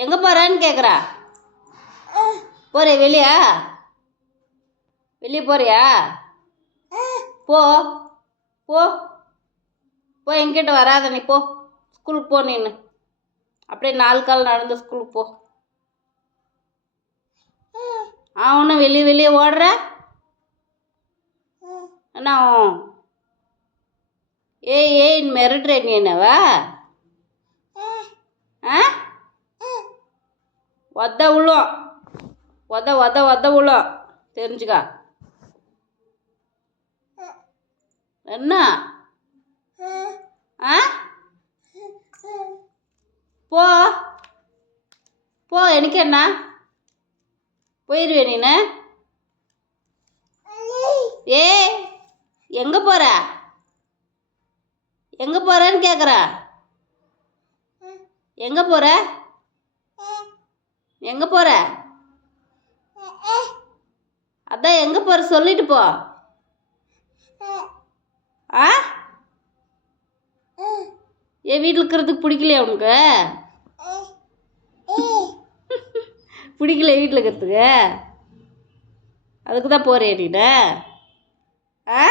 எங்கே போகிறான்னு கேட்குறா. போறியா வெளியா? வெளியே போறியா? போ போ போ, என்கிட்ட வராத நீ. போ ஸ்கூலுக்கு போ. நீன்னு அப்படியே 4 கால் நடந்து ஸ்கூலுக்கு போ. அவனும் வெளியே வெளியே ஓடுற என்ன? ஏய் மிரட்டுற நீ என்னவா? ஆ ஒத விழும், ஒத விழும், தெரிஞ்சுக்கா. என்ன? ஆ போ போ, எனக்கு என்ன? போயிடுவே நீனு. ஏ எங்கே போகிற? எங்கே போகிறேன்னு கேட்குற. எங்கே போகிற? எங்கே போகிற? அதான் எங்கே போகிற சொல்லிட்டு போ. ஆ ஏன் வீட்டில் இருக்கிறதுக்கு பிடிக்கலையா உனக்கு? பிடிக்கல வீட்டில் இருக்கிறதுக்கு? அதுக்கு தான் போகிறேன் நீனு. ஆ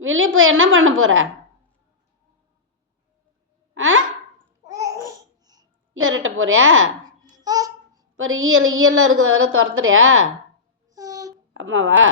வெளியே போய் என்ன பண்ண போகிற? ஆ விரட்ட போறியா? இப்போ ஈயெல்லாம் இருக்குது, அதெல்லாம் துரத்துறியா? அம்மாவா?